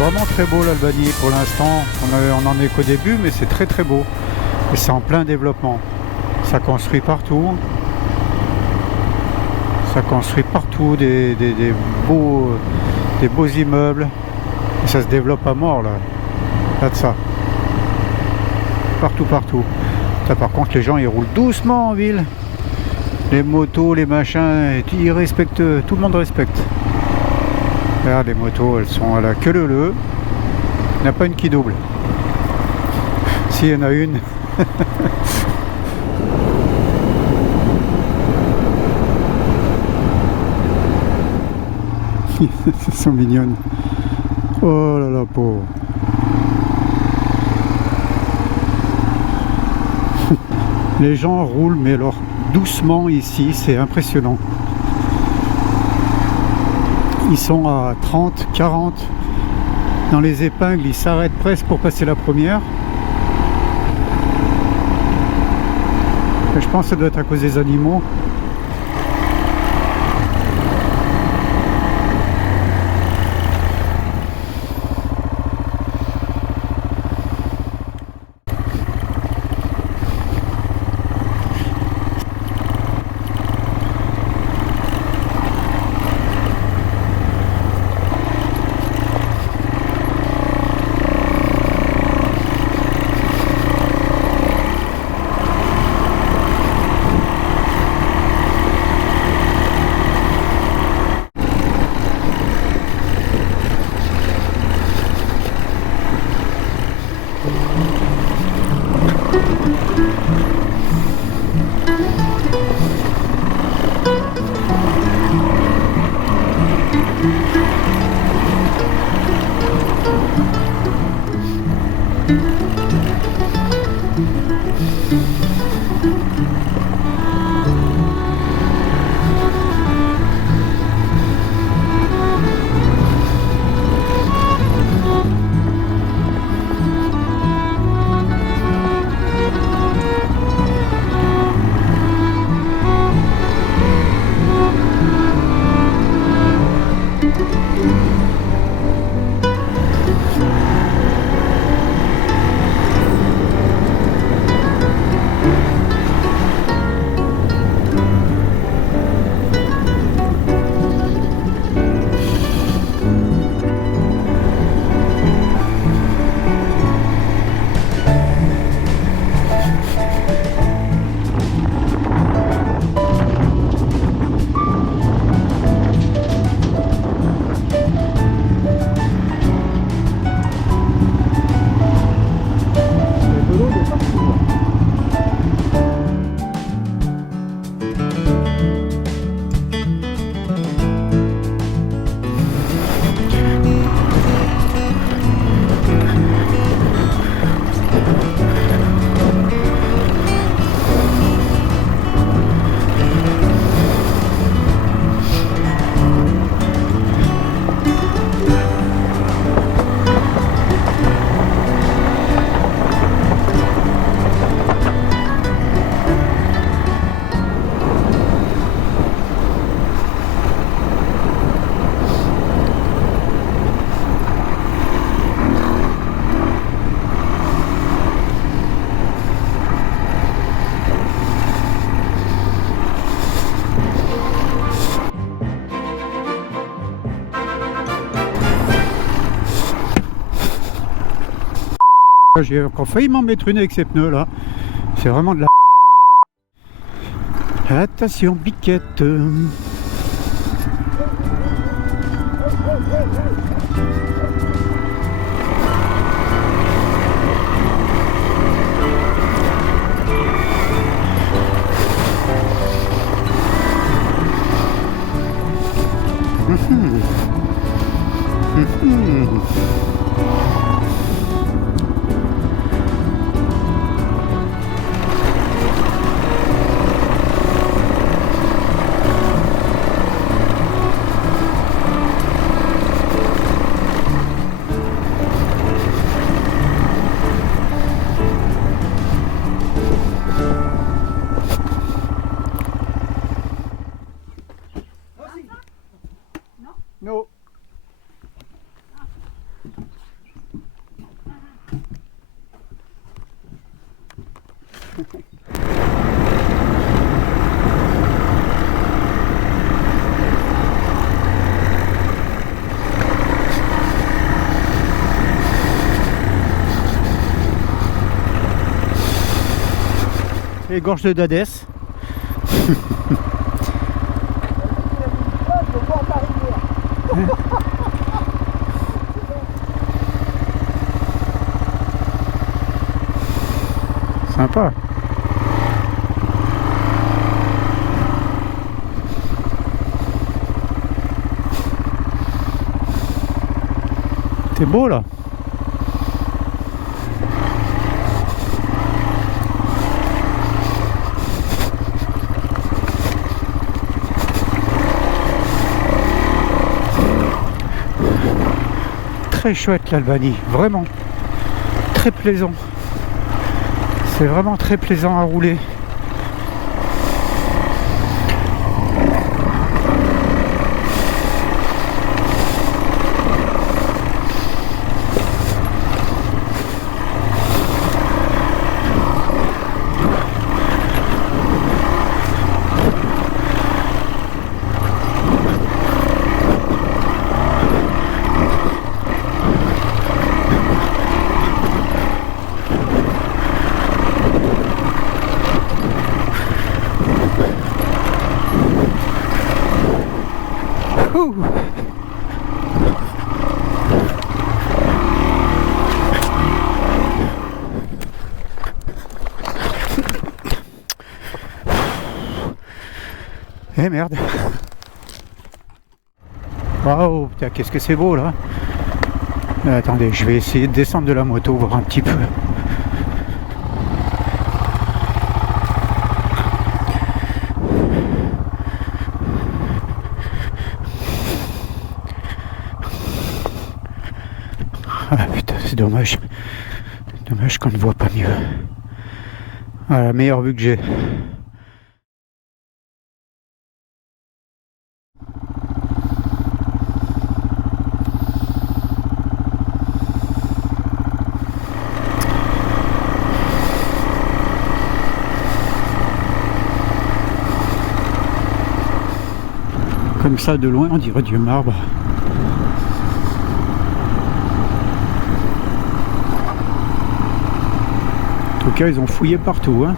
vraiment très beau l'Albanie pour l'instant. On en est qu'au début, mais c'est très très beau. Et c'est en plein développement. Ça construit partout. Ça construit partout des beaux immeubles. Et ça se développe à mort là. Là de ça. Partout, partout. Là, par contre, les gens ils roulent doucement en ville. Les motos, les machins, ils respectent. Tout le monde respecte. Regarde, les motos, elles sont à la queue leu. Il n'y en a pas une qui double. S'il y en a une. Elles sont mignonnes. Oh là là, pauvre. Les gens roulent, mais alors doucement ici, c'est impressionnant. Ils sont à 30, 40. Dans les épingles, ils s'arrêtent presque pour passer la première. Et je pense que ça doit être à cause des animaux. J'ai encore failli m'en mettre une avec ces pneus là. C'est vraiment de la... Attention, biquette. No. les gorges de Dadès. Sympa. C'est beau là. Très chouette l'Albanie, vraiment très plaisant. C'est vraiment très plaisant à rouler. Ouh. Eh merde. Waouh, putain, qu'est-ce que c'est beau là. Attendez, je vais essayer de descendre de la moto, voir un petit peu. Ah putain, c'est dommage. Dommage qu'on ne voit pas mieux. Voilà, la meilleure vue que j'ai. Comme ça, de loin, on dirait du marbre. En tout cas, ils ont fouillé partout, hein.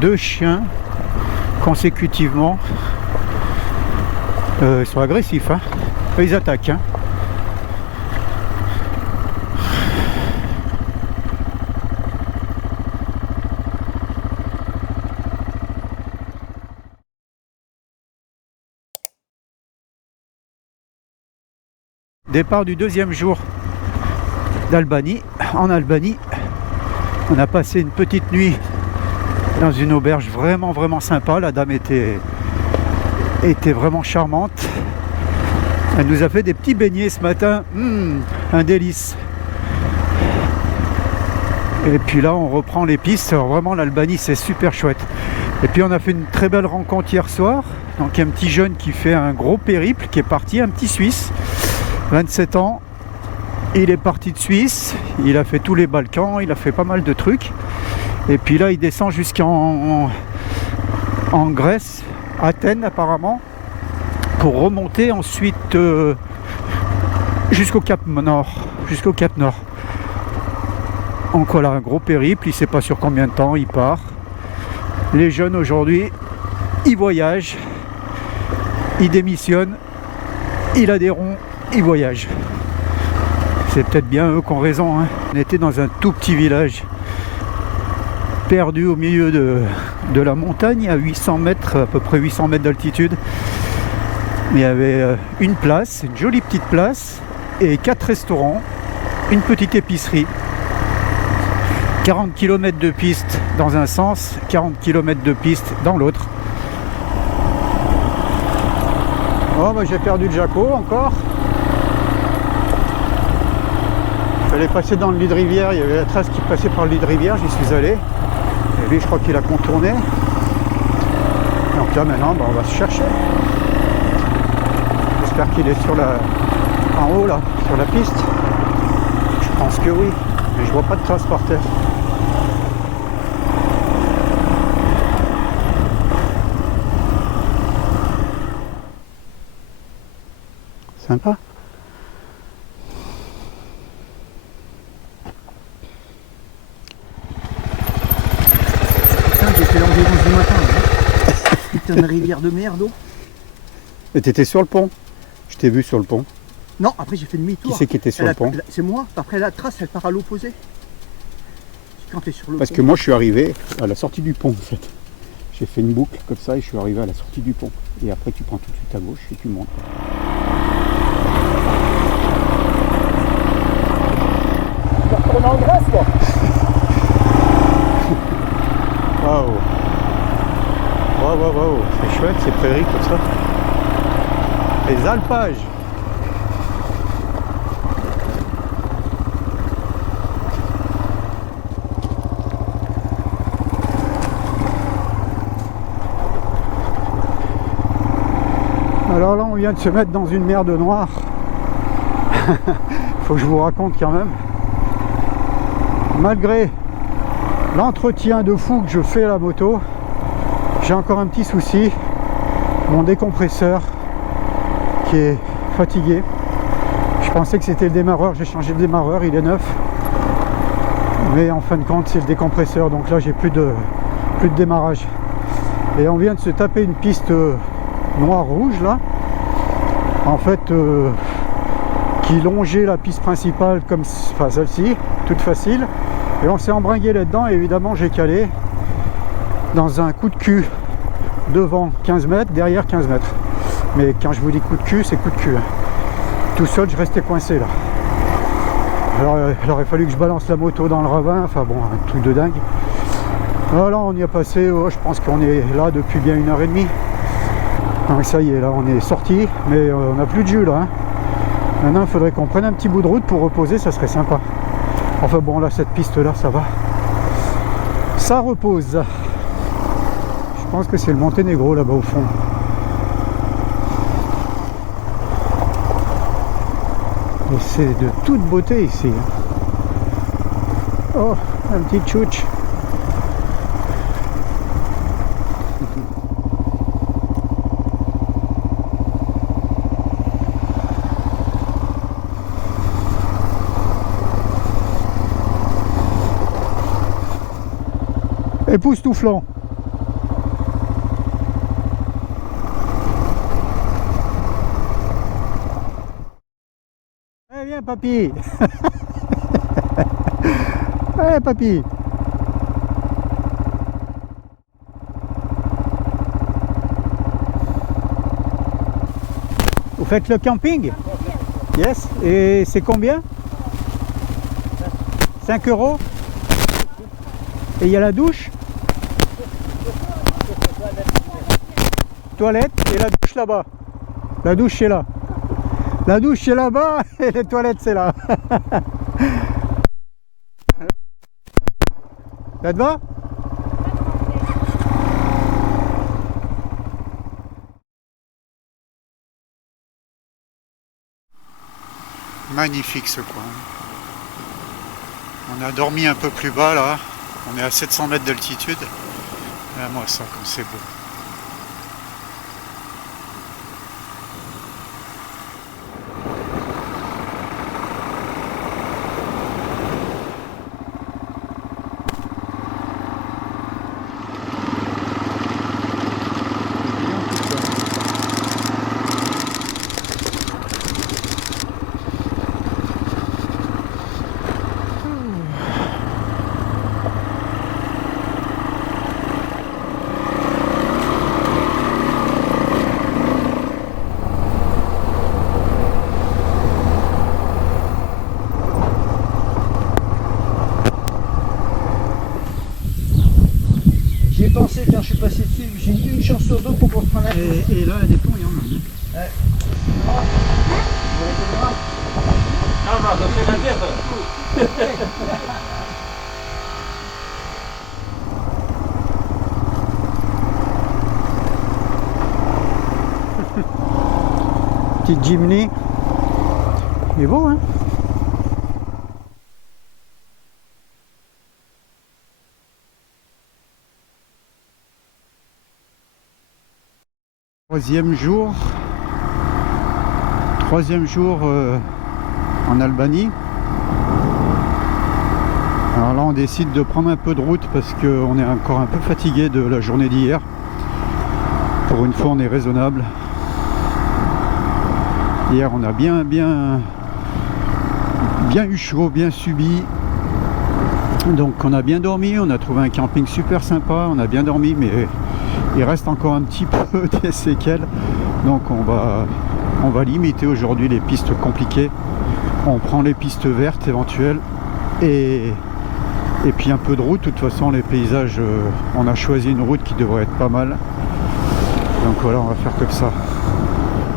Deux chiens consécutivement. Ils sont agressifs, hein. Ils attaquent, hein. Départ du deuxième jour d'Albanie. En Albanie, on a passé une petite nuit dans une auberge vraiment sympa. La dame était vraiment charmante. Elle nous a fait des petits beignets ce matin. Un délice. Et puis là, on reprend les pistes. Alors vraiment, l'Albanie, c'est super chouette. Et puis, on a fait une très belle rencontre hier soir. Donc, un petit jeune qui fait un gros périple, qui est parti, un petit Suisse, 27 ans. Il est parti de Suisse. Il a fait tous les Balkans. Il a fait pas mal de trucs. Et puis là, il descend jusqu'en Grèce, Athènes apparemment, pour remonter ensuite jusqu'au Cap Nord. Donc voilà, un gros périple. Il ne sait pas sur combien de temps il part. Les jeunes aujourd'hui, ils voyagent, ils démissionnent, ils a des ronds, ils voyagent. C'est peut-être bien eux qui ont raison, hein. On était dans un tout petit village perdu au milieu de la montagne, à 800 mètres, à peu près 800 mètres d'altitude. Il y avait une place, une jolie petite place, et 4 restaurants, une petite épicerie. 40 km de piste dans un sens, 40 km de piste dans l'autre. Oh, bah, j'ai perdu le Jaco encore. Il fallait passer dans le lit de rivière, il y avait la trace qui passait par le lit de rivière, j'y suis allé. Et lui, je crois qu'il a contourné. Donc là, maintenant, bah, on va se chercher. J'espère qu'il est en haut, là, sur la piste. Je pense que oui, mais je vois pas de traces par terre. Sympa. Putain, j'ai fait l'ambiance du matin. Hein. Putain de rivière de merde. Oh. Et t'étais sur le pont. Je t'ai vu sur le pont. Non, après j'ai fait demi-tour. Qui c'est qui était sur le pont? C'est moi. Après la trace, elle part à l'opposé. Quand t'es sur le Parce pont. que moi je suis arrivé à la sortie du pont en fait. J'ai fait une boucle comme ça et je suis arrivé à la sortie du pont. Et après tu prends tout de suite à gauche et tu montes. Tu vas retourner en Grèce quoi. Waouh. Waouh, waouh, waouh. C'est chouette ces prairies comme ça. Les alpages. Alors là, on vient de se mettre dans une merde noire. Faut que je vous raconte quand même. Malgré l'entretien de fou que je fais à la moto, j'ai encore un petit souci. Mon décompresseur qui est fatigué. Je pensais que c'était le démarreur, j'ai changé le démarreur, il est neuf. Mais en fin de compte, c'est le décompresseur. Donc là, j'ai plus de démarrage. Et on vient de se taper une piste noir-rouge là, en fait qui longeait la piste principale comme enfin, celle-ci, toute facile, et on s'est embringué là-dedans et évidemment j'ai calé dans un coup de cul devant 15 mètres, derrière 15 mètres. Mais quand je vous dis coup de cul, c'est coup de cul. Hein. Tout seul, je restais coincé là. Alors il aurait fallu que je balance la moto dans le ravin, enfin bon, un truc de dingue. Voilà, on y a passé, oh, je pense qu'on est là depuis bien 1h30. Donc ça y est, là on est sorti, mais on n'a plus de jus là. Hein. Maintenant il faudrait qu'on prenne un petit bout de route pour reposer, ça serait sympa. Enfin bon, là cette piste là, ça va. Ça repose. Je pense que c'est le Monténégro là-bas au fond. Et c'est de toute beauté ici. Oh, un petit tchouch. Époustouflant. Eh viens papy. Eh papy. Vous faites le camping? Yes. Et c'est combien? 5 €. Et il y a la douche? Toilette et la douche là-bas. La douche c'est là. La douche c'est là-bas et les toilettes c'est là. Ça te va? Magnifique ce coin. On a dormi un peu plus bas là. On est à 700 mètres d'altitude. Moi ça comme c'est beau. J'y ai pensé quand je suis passé dessus, j'ai une chance sur deux pour prendre la Et là, des ponts, il y en a. Ouais. Ah, ma, ça fait la tête. Petite Jimny. Il est beau, hein? Troisième jour. Troisième jour en Albanie. Alors là on décide de prendre un peu de route parce qu'on est encore un peu fatigué de la journée d'hier. Pour une fois on est raisonnable. Hier on a bien eu chaud, bien subi. Donc on a bien dormi, on a trouvé un camping super sympa, on a bien dormi, mais il reste encore un petit peu des séquelles. Donc on va limiter aujourd'hui les pistes compliquées. On prend les pistes vertes éventuelles et puis un peu de route. De toute façon les paysages, on a choisi une route qui devrait être pas mal. Donc voilà, on va faire comme ça.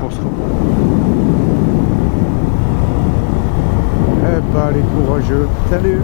Pour se... Eh bah les courageux, salut.